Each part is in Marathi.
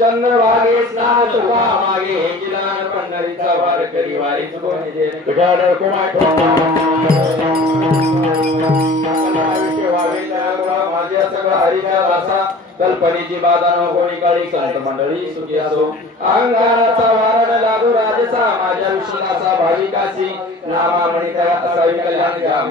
चंद्रभागे स्नान तुका मागे जिलान पंढरीचा वार करी वारी चुकोनी दे तुझ्यावर कुमार माझ्या सगळं हरिचा वासा कल्पनेची बाधा न कोणी काळी संत मंडळी सुखी असो अंगाराचा वारण लागू राजसा माझ्या विष्णाचा भाविकासी नामा मणिता असावी कल्याण घ्या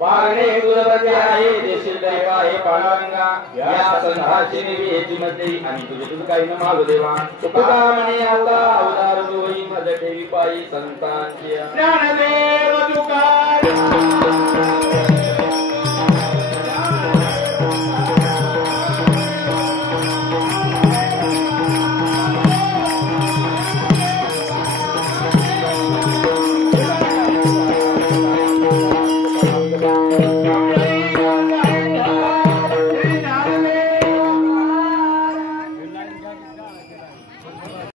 पारणे गुरुपती आहे देशील दैवा आहे पांडुरंगा या संघाची निवी हेची मध्ये आणि तुझे काही न मागू देवा तुका म्हणे आता अवतार होई मज ठेवी पायी संतांची ज्ञानदेव तुका